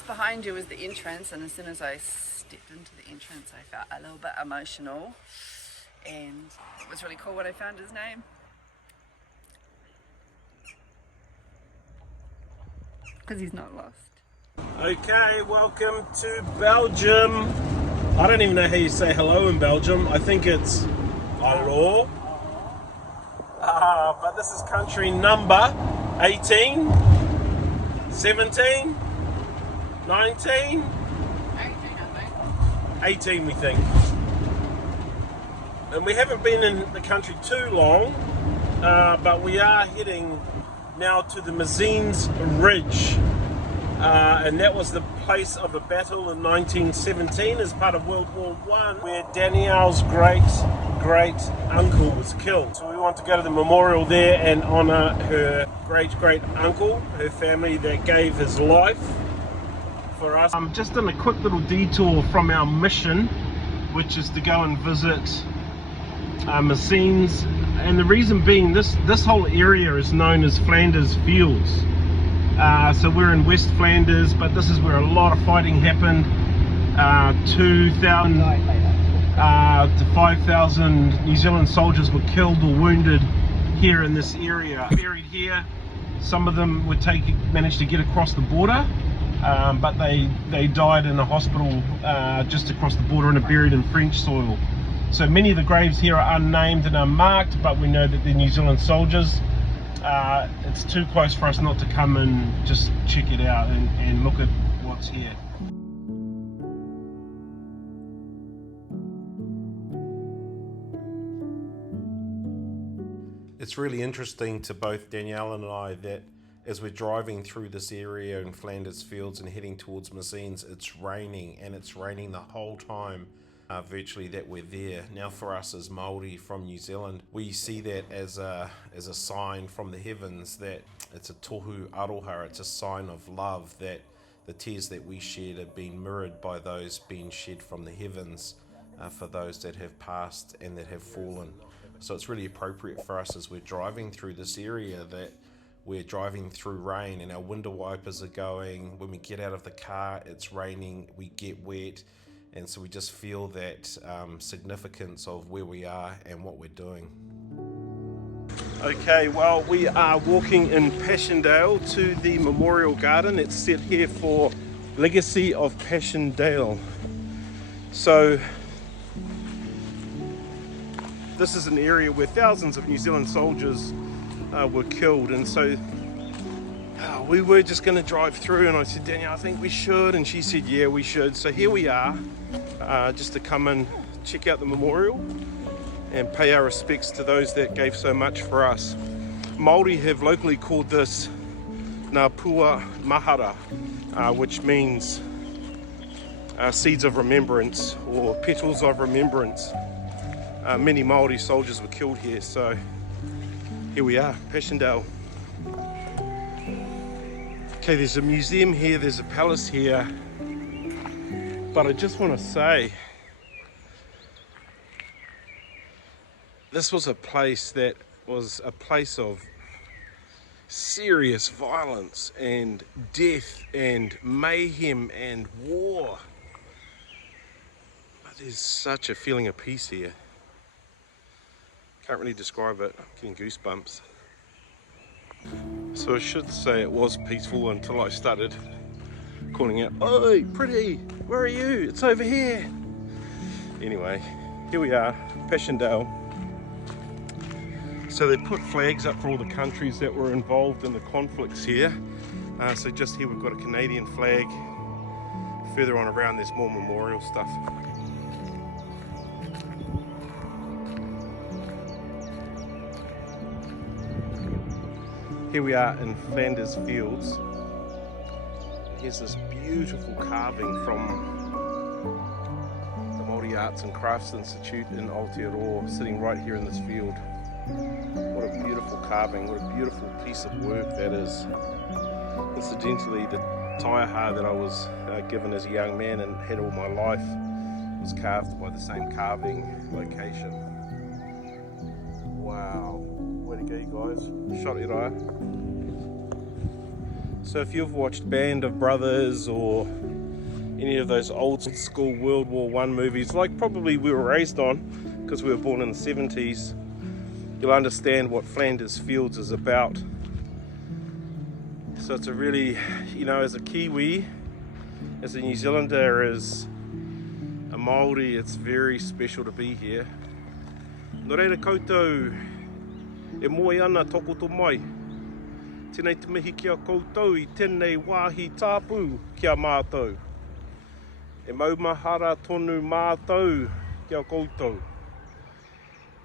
just behind you is the entrance, and as soon as I stepped into the entrance I felt a little bit emotional, and it was really cool when I found his name. Because he's not lost. Okay, welcome to Belgium. I don't even know how you say hello in Belgium. I think it's hallo. But this is country number 18, 17, 19, 18 we think. And we haven't been in the country too long, but we are heading now to the Messines Ridge. And that was the place of a battle in 1917 as part of World War I, where Danielle's great uncle was killed. So we want to go to the memorial there and honour her great uncle, her family that gave his life for us. I'm just on a quick little detour from our mission, which is to go and visit Messines, and the reason being this whole area is known as Flanders Fields. So we're in West Flanders, but this is where a lot of fighting happened. 2,000 to 5,000 New Zealand soldiers were killed or wounded here in this area. Buried here. Some of them were managed to get across the border, but they died in a hospital just across the border and are buried in French soil. So many of the graves here are unnamed and unmarked, but we know that they're New Zealand soldiers. It's too close for us not to come and just check it out and look at what's here. It's really interesting to both Danielle and I that as we're driving through this area in Flanders Fields and heading towards Messines, it's raining, and it's raining the whole time. Virtually that we're there. Now for us as Māori from New Zealand, we see that as a sign from the heavens that it's a tohu aroha, it's a sign of love, that the tears that we shed have been mirrored by those being shed from the heavens for those that have passed and that have fallen. So it's really appropriate for us as we're driving through this area that we're driving through rain and our window wipers are going. When we get out of the car, it's raining, we get wet. And so we just feel that significance of where we are and what we're doing. Okay, well, we are walking in Passchendaele to the memorial garden. It's set here for Legacy of Passchendaele. So this is an area where thousands of New Zealand soldiers were killed, and so we were just going to drive through, and I said, Danielle, I think we should, and she said, yeah, we should. So here we are, just to come and check out the memorial and pay our respects to those that gave so much for us. Māori have locally called this Ngā Pua Mahara, which means seeds of remembrance or petals of remembrance. Many Māori soldiers were killed here, so here we are, Passchendaele. Okay, there's a museum here, there's a palace here, but I just want to say, this was a place that was a place of serious violence and death and mayhem and war. But there's such a feeling of peace here. Can't really describe it, I'm getting goosebumps. So I should say it was peaceful until I started calling out, "Oi, pretty, where are you? It's over here." Anyway, here we are, Passchendaele. So they put flags up for all the countries that were involved in the conflicts here. So just here we've got a Canadian flag. Further on around there's more memorial stuff. Here we are in Flanders Fields. Here's this beautiful carving from the Māori Arts and Crafts Institute in Aotearoa, sitting right here in this field. What a beautiful carving, what a beautiful piece of work that is. Incidentally, the taiaha that I was given as a young man and had all my life was carved by the same carving location. Wow, way to go, you guys. Shot your eye. So if you've watched Band of Brothers or any of those old school World War I movies, like probably we were raised on because we were born in the 70s, you'll understand what Flanders Fields is about. So it's a really, you know, as a Kiwi, as a New Zealander, as a Māori, it's very special to be here. Nō reira koutou, e moe ana toko tō mai. Tēnei te mihi kia koutou I tēnei wāhi tāpū kia mātou. E maumahara tonu mātou kia koutou.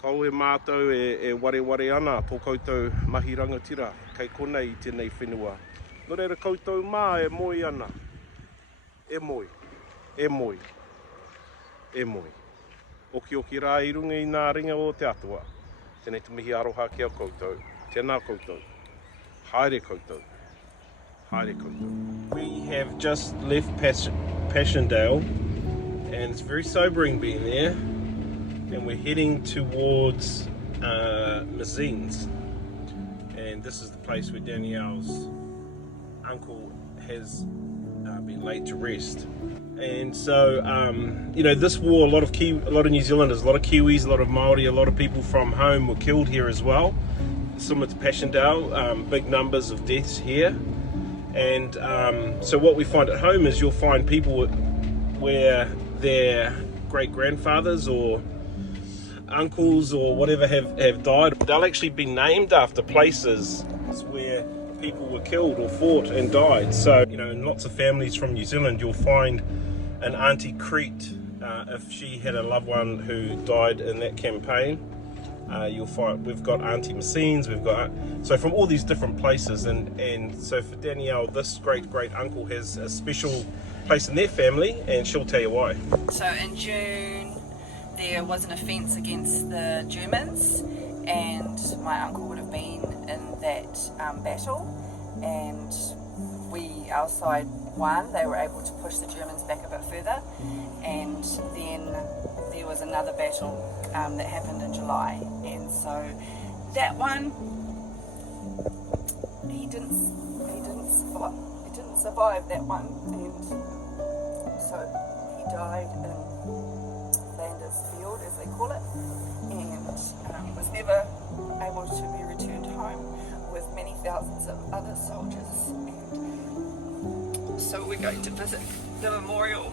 Kau e mātou e ware ana tō koutou mahi rangatira kei konei I tēnei whenua. Nō reira koutou mā e moe ana. E moe, e moe, e moe. Oki rā I runga I nā ringa o te atua. Tēnei te mihi aroha kia koutou. Tēnā koutou. Haere koutou. Haere koutou. We have just left Passchendaele, and it's very sobering being there. And we're heading towards Messines. And this is the place where Danielle's uncle has been laid to rest. And so, you know, this war, a lot of New Zealanders, a lot of Kiwis, a lot of Māori, a lot of people from home were killed here as well. Similar to Passchendaele, big numbers of deaths here. And so what we find at home is you'll find people where their great-grandfathers or uncles or whatever have died. They'll actually be named after places where people were killed or fought and died. So, you know, in lots of families from New Zealand, you'll find an Auntie Crete if she had a loved one who died in that campaign. You'll find we've got Auntie Messines, we've got so from all these different places, and so for Danielle, this great uncle has a special place in their family, and she'll tell you why. So in June there was an offence against the Germans, and my uncle would have been in that battle, and our side won. They were able to push the Germans back a bit further, and then there was another battle that happened in July, and so that one he didn't survive that one, and so he died in Flanders Field, as they call it, and was never able to be returned home with many thousands of other soldiers. And so we're going to visit the memorial.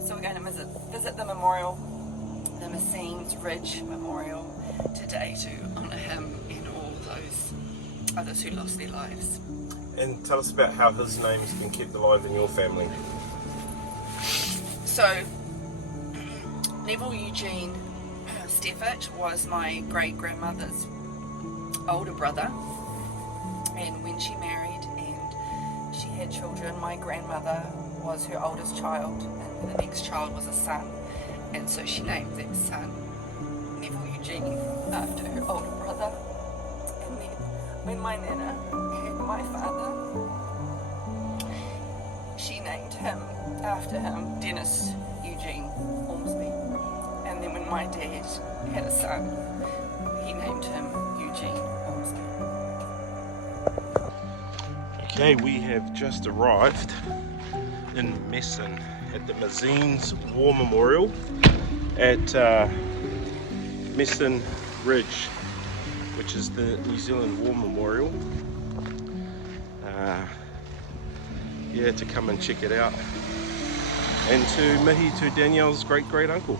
So we're going to visit the memorial, the Messines Ridge Memorial, today to honour him and all those others who lost their lives. And tell us about how his name's been kept alive in your family. So, Neville Eugene Steffert was my great-grandmother's older brother, and when she married and she had children, my grandmother was her oldest child, and the next child was a son, and so she named that son Neville Eugene after her older brother. And then when my nana had my father, she named him after him Dennis Eugene Ormsby. And then when my dad had a son, he named him Eugene Ormsby. Okay, we have just arrived in Mesen at the Messines War Memorial at Mesen Ridge, which is the New Zealand War Memorial. Yeah, to come and check it out, and to mihi to Danielle's great uncle.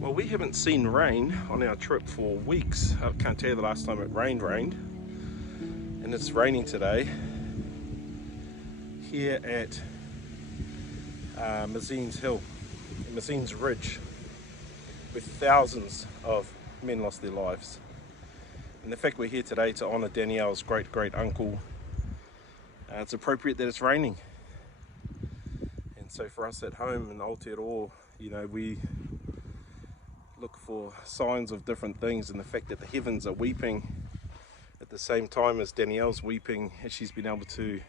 Well, we haven't seen rain on our trip for weeks. I can't tell you the last time it rained, and it's raining today here at Messines Ridge, where thousands of men lost their lives. And the fact we're here today to honour Danielle's great uncle, it's appropriate that it's raining. And so for us at home in Aotearoa, you know, we look for signs of different things, and the fact that the heavens are weeping at the same time as Danielle's weeping, as she's been able to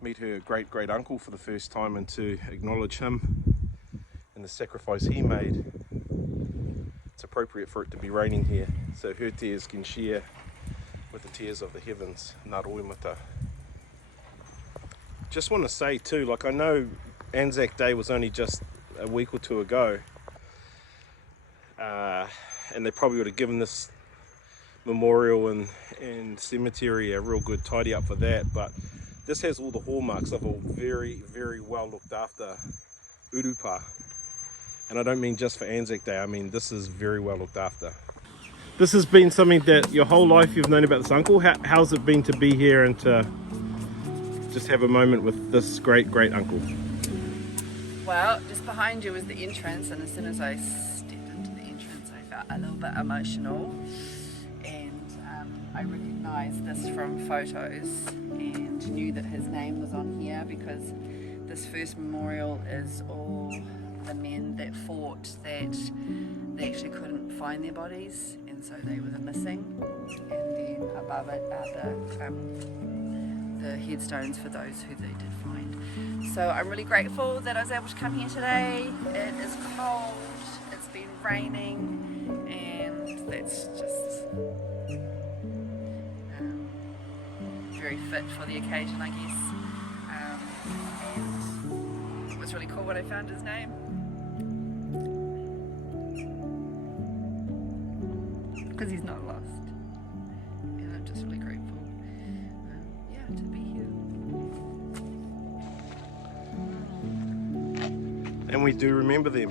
meet her great uncle for the first time and to acknowledge him and the sacrifice he made. It's appropriate for it to be raining here, so her tears can share with the tears of the heavens. Ngā roimata. Just want to say too, like, I know Anzac Day was only just a week or two ago, and they probably would have given this memorial and cemetery a real good tidy up for that, but this has all the hallmarks of a very well looked after urupa. And I don't mean just for Anzac Day, I mean this is very well looked after. This has been something that your whole life you've known about this uncle. How's it been to be here and to just have a moment with this great uncle? Well, just behind you was the entrance, and as soon as I stepped into the entrance I felt a little bit emotional, and I recognised this from photos and knew that his name was on here because this first memorial is all the men that fought that they actually couldn't find their bodies, and so they were missing, and then above it are the headstones for those who they did find. So I'm really grateful that I was able to come here today. It is cold, it's been raining, and that's just very fit for the occasion, I guess. And it was really cool when I found his name. Because he's not lost, and I'm just really grateful, to be here. And we do remember them.